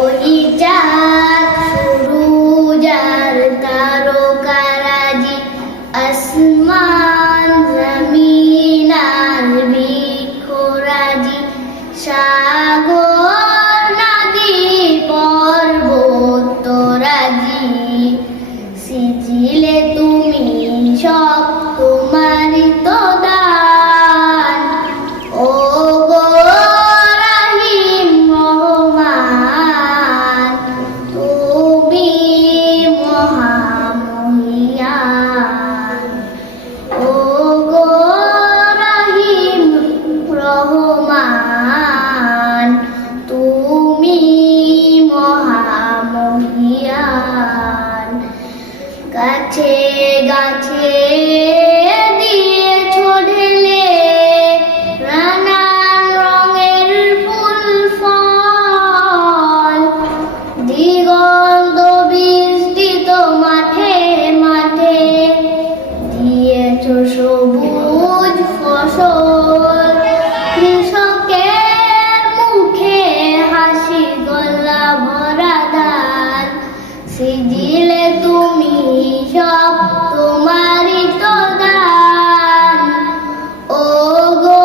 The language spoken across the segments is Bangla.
ওই চাঁদ সূরজ আর তারকারাজি, আসমান জমিন আর বৃক্ষরাজি, সাগর নদী পর্বতরাজি, সিজিলে তুমি সব তোমারই তো দান। ও গো রহিম রহমান, তুমি মহামহিয়ান। ও গো রহিম রহমান, তুমি মহামহিয়ান। গাছে গাছে দিয়েছো ঢেলে নানান রঙের ফুল ফল, দিগন্ত বিস্তৃত মাঠে মাঠে দিয়েছো সবুজ ফসল। কৃষকের মুখে হাসি, গলা ভরা ধান, সিজিলে তুমি সব তোমারই তো দান। ও গো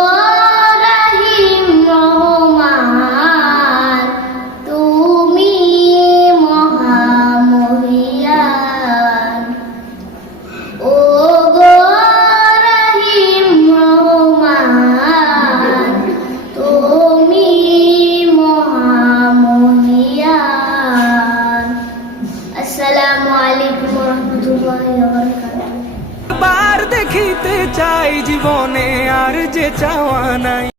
রহিম রহমান, তুমি মহামহিয়ান। ও গো রহিম রহমান, তুমি মহামহিয়ান। আসসালামু আলাইকুম ওয়া রাহমাতুল্লাহি ওয়া বারাকাতুহু। বার দেখিতে চাই জীবনে আর যে চাওয়া নাই।